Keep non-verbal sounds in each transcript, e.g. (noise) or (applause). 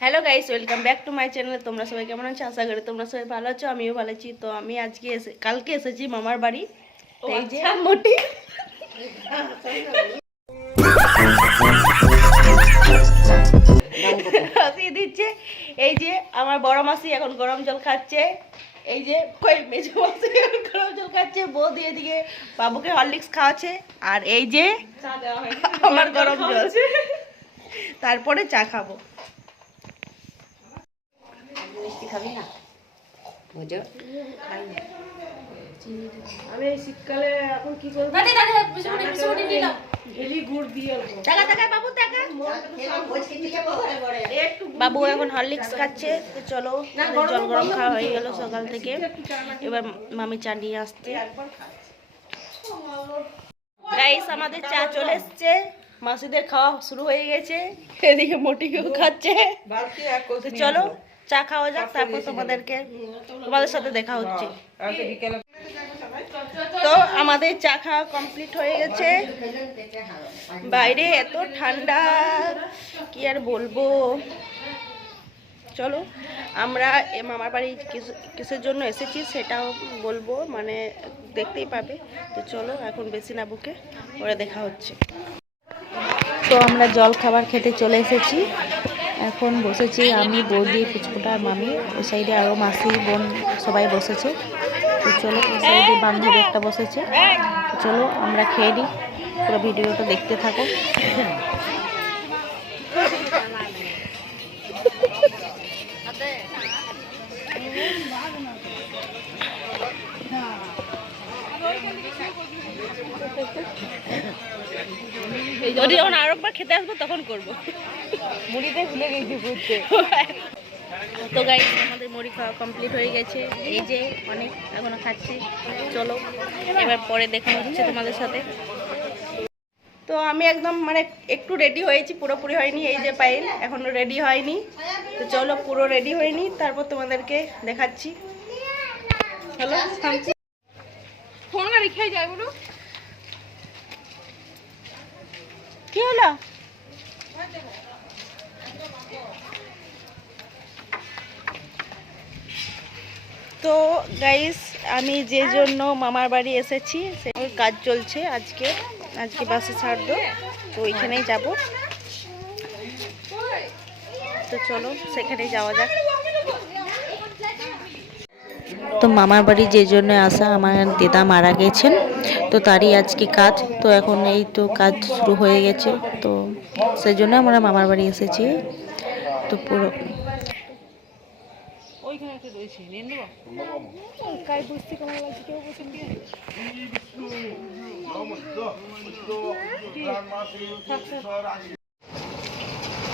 Hello guys welcome back to my channel তোমরা সবাই কেমন আছো? আশা করি তোমরা সবাই ভালো আছো আমিও ভালো আছি। তো আমি আজকে এসে কালকে এসেছি মামার বাড়ি। এই যে মোটি। হাসি দিচ্ছে এই যে আমার বড় মাসি এখন গরম জল খাচ্ছে। এই যে কই মেজো মাসি এখন গরম জল খাচ্ছে। বৌদি এদিকে বাবুকে হরলিক্স খাওয়াচ্ছে। আর এই যে আমার গরম জল। তারপরে চা খাব। খাবি না? বুঝো আমি এই শীতকালে এখন কি করব? ঢেলি গুড় দিয়ে অল্প টাকা টাকা বাবু টাকা বাবু এখন হরলিক্স খাচ্ছে তো চলো জল গরম খাওয়া হয়ে গেল সকাল থেকে। এবার মামি চা নিয়ে আসছে। গাইস আমাদের চা চলে এসছে। মাসিদের খাওয়া শুরু হয়ে গেছে। এদিকে মোটিকেও খাচ্ছে। চলো চা খাওয়া যাক তারপর তোমাদেরকে তোমাদের সাথে দেখা হচ্ছে। তো আমাদের চা খাওয়া কমপ্লিট হয়ে গেছে। বাইরে এত ঠান্ডা কি আর বলব? চলো আমরা মামার বাড়ি কিস- কিসের জন্য এসেছি সেটাও বলব মানে দেখতেই পাবে। তো চলো এখন বেশি না বুকে ওরা দেখা হচ্ছে। তো আমরা জল খাবার খেতে চলে এসেছি। এখন বসেছি আমি বৌদি পুচকুটা, মামি। ওই সাইডে আরও মাসি, বোন সবাই বসেছে। তো চলো ওই সাইডে বান্ধবী একটা বসেছে। চলো, আমরা খেয়ে নিই। পুরো ভিডিওটা দেখতে থাকো। যদি আরেকবার খেতে আসব, তখন করব। মুড়িতে ভুলে গেছি ঘুরতে। তো গাই আমাদের মুড়ি খাওয়া কমপ্লিট হয়ে গেছে। এই যে অনেক এখনও খাচ্ছি। চলো এবার পরে দেখা হচ্ছে তোমাদের সাথে। তো আমি একদম মানে একটু রেডি হয়েছি পুরোপুরি হয়নি এই যে পাইল এখনও রেডি হয়নি। তো চলো পুরো রেডি হয়নি তারপর তোমাদেরকে দেখাচ্ছি। হ্যালো ফোন খেয়ে যায় বলো। কি হলো? তো গাইস আমি যে জন্য মামার বাড়ি এসেছি সে কাজ চলছে আজকে। আজকে বাসে ছাড়বো, তো ওইখানেই যাব। তো চলো সেখানেই যাওয়া যাক। তো মামার বাড়ি যে জন্য আসা, আমার দিদা মারা গেছেন, তো তারই আজকে কাজ। তো এখন এই তো কাজ শুরু হয়ে গেছে, তো সেই জন্য আমরা মামার বাড়ি এসেছি। তো পুরো ওইখানে একটা রয়েছে নিয়ে নেব? কাই বুঝতে কেমন লাগছে কেউ বসেন। দিয়ে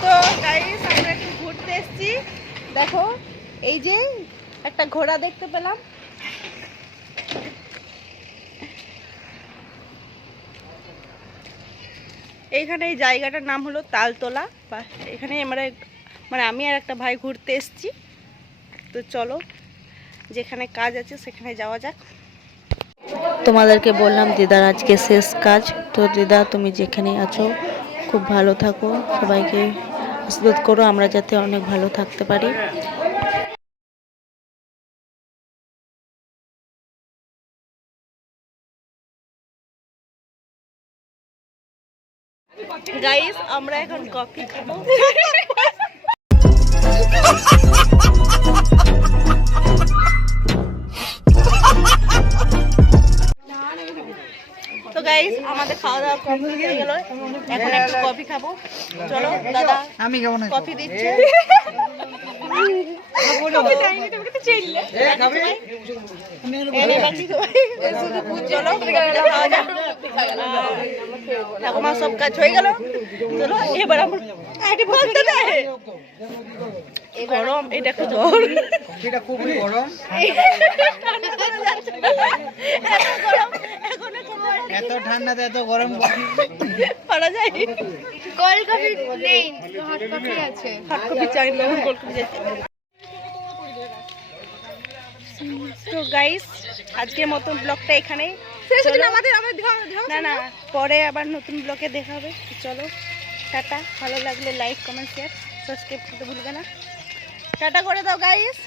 তো গাইস আমরা একটু ঘুরতে এসেছি। দেখো এই যে একটা ঘোড়া দেখতে পেলাম। এইখানে এই জায়গাটার নাম হলো তালতলা বা এখানে আমরা মানে আমি আর একটা ভাই ঘুরতে এসেছি। তো চলো, যেখানে কাজ আছে সেখানে যাওয়া যাক। তোমাদেরকে বললাম, দিদার আজকে শেষ কাজ। তো দিদা, তুমি যেখানে আছো, খুব ভালো থাকো। সবাইকে আশীর্বাদ করো, আমরা যাতে অনেক ভালো থাকতে পারি। গাইস আমরা এখন কফি খাব। (laughs) গাইস আমাদের খাওয়া দাওয়া কমপ্লিট হয়ে গেল। এখন একটু কফি খাব। চলো দাদা আমি কেমন কফি দিচ্ছে। ঠাকুমা সব কাজ হয়ে গেল। চলো এবার আমার গরম এই দেখো জ্বর। সেটা খুবই গরম। এত গরম এখনও এত ঠান্ডাতে এত গরম (laughs) পারা যায়। কোল্ড কফি নেই হট কফি আছে। হট কফি চাই না কোল্ড কফি চাই। তো গাইস আজকের মতন ব্লগটা এখানেই। চলো। না না পরে আবার নতুন ব্লগে দেখা হবে। চলো টাটা। ভালো লাগলে লাইক কমেন্ট শেয়ার সাবস্ক্রাইব করতে ভুলবে না। টাটা করে দাও গাইস